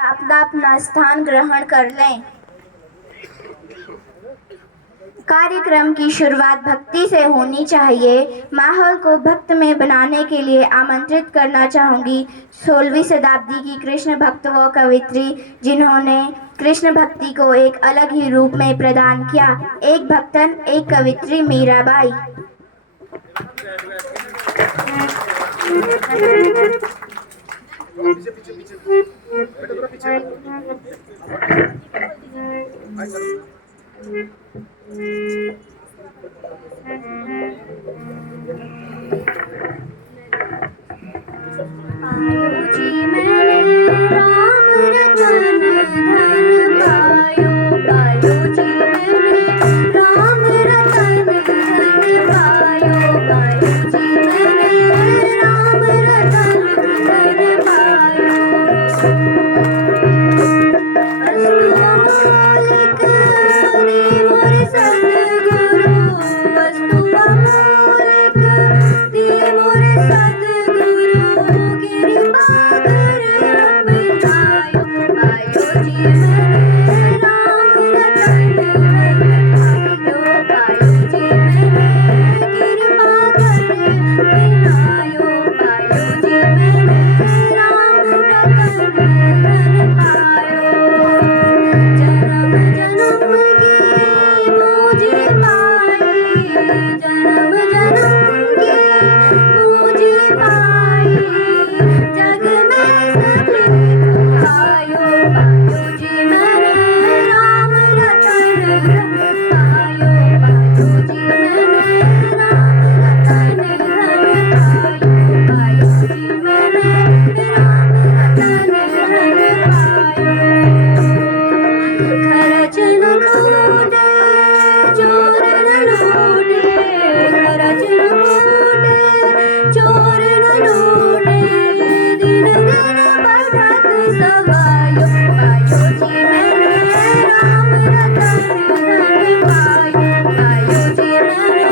अपना अपना स्थान ग्रहण कर लें। कार्यक्रम की शुरुआत भक्ति से होनी चाहिए। माहौल को भक्त में बनाने के लिए आमंत्रित करना चाहूँगी 16वीं शताब्दी की कृष्ण भक्त व कवित्री, जिन्होंने कृष्ण भक्ति को एक अलग ही रूप में प्रदान किया। एक भक्तन, एक कवित्री, मीराबाई। पायो जी मैंने राम रतन धन पायो, पायो जी मैंने राम रतन धन पायो, पायो जी मैंने राम रतन धन पायो। वस्तु अमूलिक दे मोरे सद्गुरु, कृपा कर अपनायो, पायो जी मैंने राम रतन धन पायो, पायो जी मैंने कृपा कर अपनायो, पायो जी मैंने राम रतन धन पायो। जन्म जन्म की पूजी पाई, जन्म जन्म की पूजी पाई, जग में सभी पायो, पायो जी मैंने राम रतन धन पायो, पायो जी मैंने राम रतन धन पायो, पायो जी मैंने राम रतन धन पायो। खरच न कूटे चोर न लूटे, खरच न कूटे चोर न लूटे, दिन दिन बढ़त सहायो, पायो जी मैंने राम रतन धन पायो, पायो जी मैंने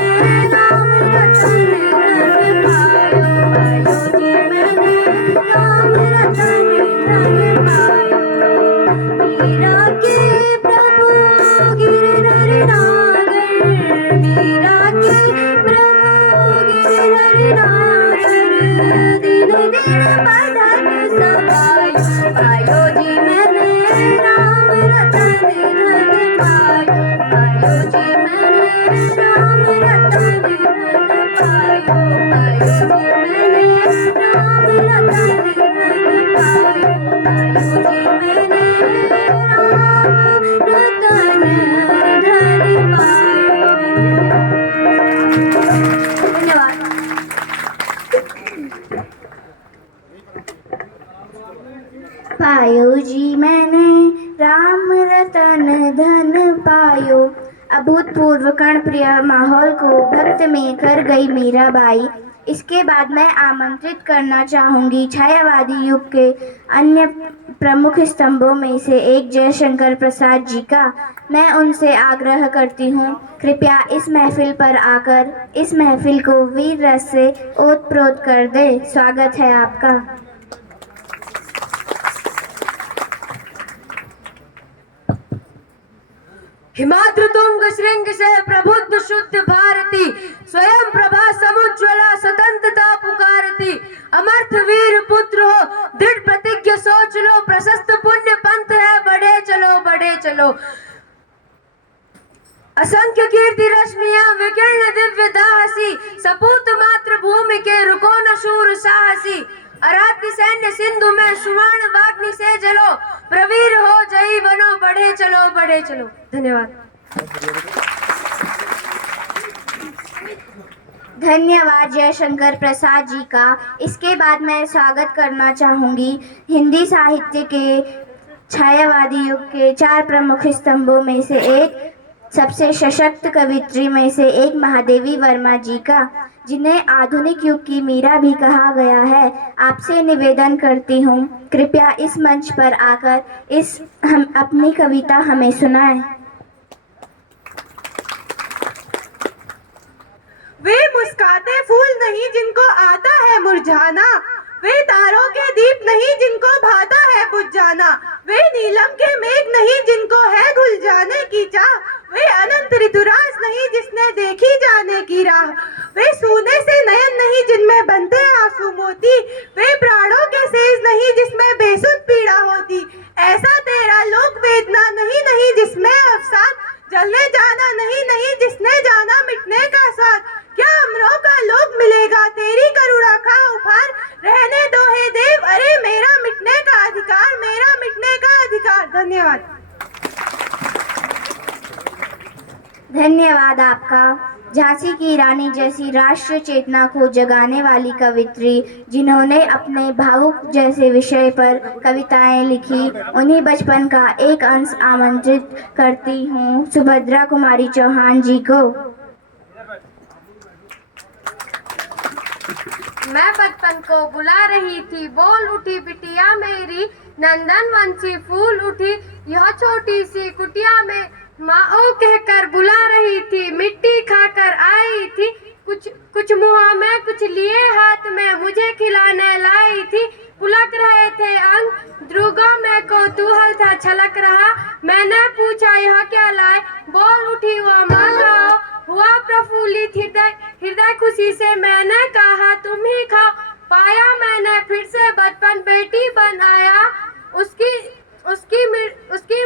राम रतन धन पायो, पायो जी मैंने राम रतन धन पायो। मीरा के प्रभु गिरधर नागर, मीरा के प्रभु गिरधर नागर, दिन दिन बढ़त सहायो, पायो जी मैंने राम रतन धन पायो, पायो जी मैंने राम रतन धन पायो, पायो जी मैंने राम रतन धन पायो, पायो जी मैंने राम रतन धन पायो। धन्यवाद। पायो जी मैंने राम रतन धन पायो। अभूतपूर्व कर्णप्रिय माहौल को भक्त में कर गई मीराबाई। इसके बाद मैं आमंत्रित करना चाहूँगी छायावादी युग के अन्य प्रमुख स्तंभों में से एक जयशंकर प्रसाद जी का। मैं उनसे आग्रह करती हूँ, कृपया इस महफिल पर आकर इस महफिल को वीर रस से ओतप्रोत कर दे। स्वागत है आपका। हिमाद्र तुंग श्रृंग से प्रबुद्ध शुद्ध भारती, स्वयं प्रभा समुज्ज्वला स्वतंत्रता पुकारती। अमर्थ वीर पुत्र हो, दृढ़ प्रतिज्ञ सोच लो, प्रशस्त पुण्य पंथ है, बढ़े चलो बढ़े चलो। असंख्य कीर्ति रश्मियां विकीर्ण दिव्य दाहसी, सपूत मात्र भूमि के रुको न शूर साहसी। अराध्य सैन्य सिंधु में सुवर्ण वाग्नि से जलो, प्रवीर हो जयी बनो, बढ़े चलो बढ़े चलो। धन्यवाद। धन्यवाद जयशंकर प्रसाद जी का। इसके बाद मैं स्वागत करना चाहूँगी हिंदी साहित्य के छायावादी युग के 4 प्रमुख स्तंभों में से एक, सबसे सशक्त कवित्री में से एक महादेवी वर्मा जी का, जिन्हें आधुनिक युग की मीरा भी कहा गया है। आपसे निवेदन करती हूँ, कृपया इस मंच पर आकर अपनी कविता हमें सुनाएं। वे मुस्काते फूल नहीं जिनको आता है मुरझाना, वे तारों के दीप नहीं जिनको भाता है बुझ जाना, वे नीलम के मेघ नहीं जिनको है घुल जाने की चाह, वे अनंत ऋतुराज नहीं जिसने देखी जाने की राह, वे सोने से नयन नहीं जिनमें बनते आंसू मोती, वे प्राणों के सेज नहीं जिसमें बेसुध पीड़ा होती, ऐसा तेरा लोक वेदना नहीं नहीं जिसमें अवसाद, जलने जाना नहीं नहीं जिसने जाना मिटने का साथ, क्या अमरों का लोक मिलेगा तेरी करुणा का उपहार, रहने दो हे देव, अरे मेरा मिटने का अधिकार, मेरा मिटने का अधिकार। धन्यवाद। धन्यवाद आपका। झांसी की रानी जैसी राष्ट्र चेतना को जगाने वाली कवित्री जिन्होंने अपने भावुक जैसे विषय पर कविताएं लिखी, उन्हीं बचपन का एक अंश आमंत्रित करती हूँ सुभद्रा कुमारी चौहान जी को। मैं बचपन को बुला रही थी, बोल उठी बिटिया मेरी, नंदन वंशी फूल उठी, यह छोटी सी कुटिया में माँ ओ कहकर बुला रही थी, मिट्टी खाकर आई थी, कुछ मुँह में कुछ लिए हाथ में मुझे खिलाने लाई थी, पुलक रहे थे अंग ध्रुगों में कौतूहल था छलक रहा, मैंने पूछा यह क्या लाए, बोल उठी वो माँ खाओ, हुआ प्रफुल्लित हृदय हृदय खुशी से मैंने कहा तुम ही खाओ, पाया मैंने फिर से बचपन बेटी बन आया, उसकी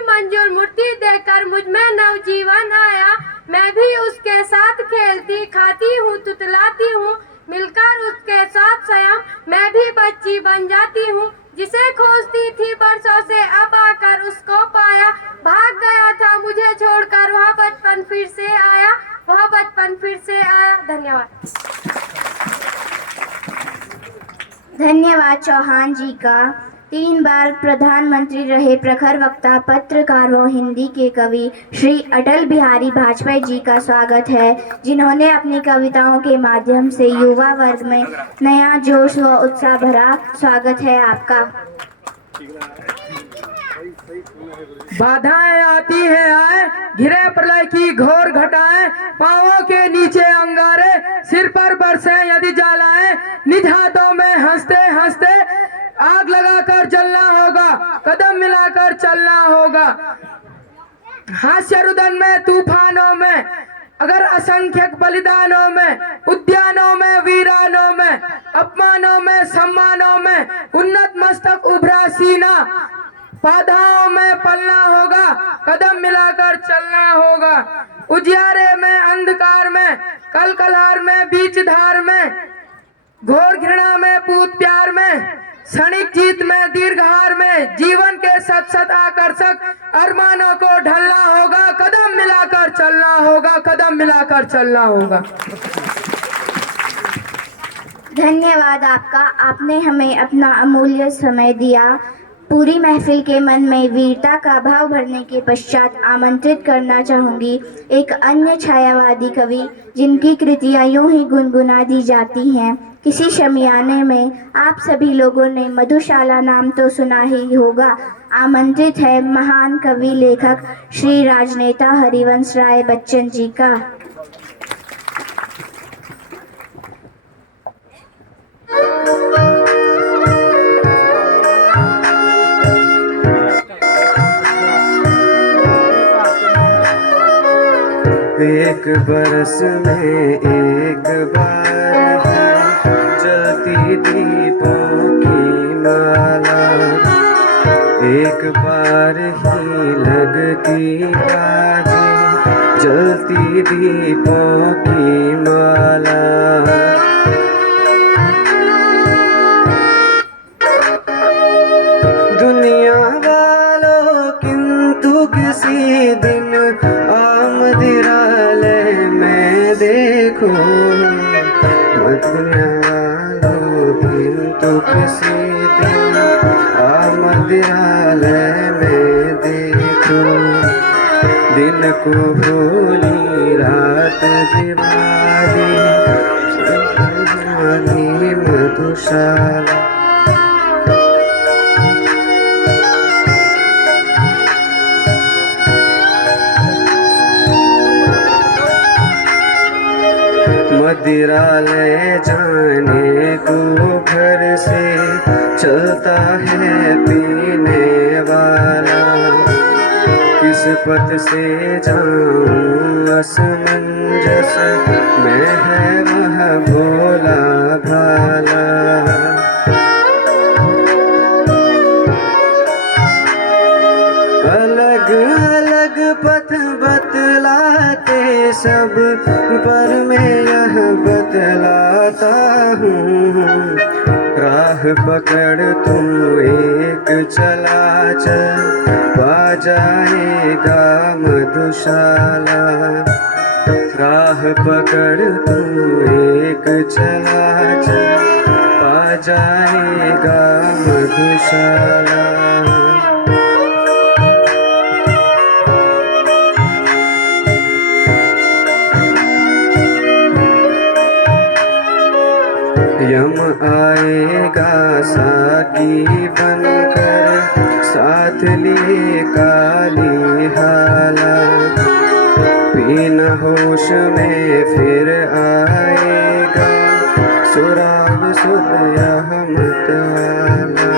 मंजूर मूर्ति देखकर मुझ में नवजीवन आया, मैं भी उसके साथ खेलती खाती हूँ तुतलाती हूँ, मिलकर उसके साथ स्वयं मैं भी बच्ची बन जाती हूँ, जिसे खोजती थी बरसों से अब आकर उसको पाया, भाग गया था मुझे छोड़कर वह बचपन फिर से आया, वह बचपन फिर से आया। धन्यवाद। धन्यवाद चौहान जी का। 3 बार प्रधानमंत्री रहे प्रखर वक्ता, पत्रकार व हिंदी के कवि श्री अटल बिहारी वाजपेयी जी का स्वागत है, जिन्होंने अपनी कविताओं के माध्यम से युवा वर्ग में नया जोश व उत्साह भरा। स्वागत है आपका। बाधाएं आती हैं आए, घिरे प्रलय की घोर घटाएं, पांवों के नीचे अंगारे, सिर पर बरसे यदि ज्वालाएं, निज हाथों में हंसते हंसते आग लगाकर जलना होगा, कदम मिलाकर चलना होगा, हास्य रुदन में तूफानों में, अगर असंख्यक बलिदानों में, उद्यानों में वीरानों में, अपमानों में सम्मानों में, उन्नत मस्तक उभरा सीना, बाधाओं में पलना होगा, कदम मिलाकर चलना होगा, उजियारे में अंधकार में, कलकलार में बीच धार में, घोर घृणा में पूत प्यार में, क्षणिक जीत में दीर्घहार में, जीवन के सत सत आकर्षक अरमानों को ढलना होगा, कदम मिलाकर चलना होगा, कदम मिलाकर चलना होगा। धन्यवाद आपका। आपने हमें अपना अमूल्य समय दिया। पूरी महफिल के मन में वीरता का भाव भरने के पश्चात आमंत्रित करना चाहूँगी एक अन्य छायावादी कवि, जिनकी कृतियाँ यूं ही गुनगुना दी जाती हैं। किसी शमियाने में आप सभी लोगों ने मधुशाला नाम तो सुना ही होगा। आमंत्रित है महान कवि लेखक श्री राजनेता हरिवंश राय बच्चन जी का। एक बरस में एक बार जलती दीपों की माला, एक बार ही लगती बाजी जलती दीपों की माला। दुनिया वालों किंतु किसी दिन मदिरालय में देखो, दुनिया वालों किंतु किसी दिन मदिरालय में देखो, दिन को होली रात दिवाली मधुशाला। मदिरालय जाने को घर से रास्ता है पीने वाला, किस पथ से जाऊं असमंजस में है वह भोला भाला। अलग अलग पथ बतलाते सब, पर मैं यह बतलाता हूँ, राह पकड़ तू एक चला चल, पा जाएगा मधुशाला। राह पकड़ तू एक चला चल, पा जाएगा मधुशाला। यम आएगा साकी बनकर, साथ लिए काली हाला, बिना होश में फिर आएगा सुराग सुध यह मतवाला।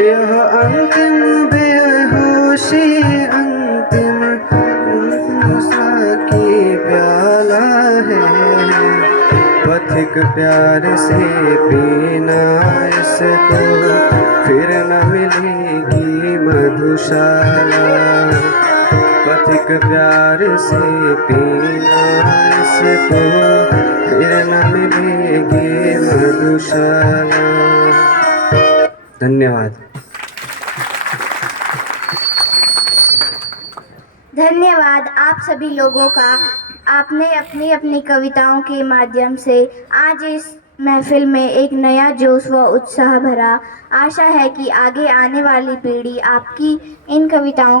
यह अंतिम बेहोशी अंतिम की प्याला है, पथिक प्यार से पीना इसको, फिर न मिलेगी मधुशाला। पथिक प्यार से पीना इसको, फिर न मिलेगी मधुशाला। धन्यवाद। धन्यवाद आप सभी लोगों का। आपने अपनी अपनी कविताओं के माध्यम से आज इस महफिल में एक नया जोश व उत्साह भरा। आशा है कि आगे आने वाली पीढ़ी आपकी इन कविताओं को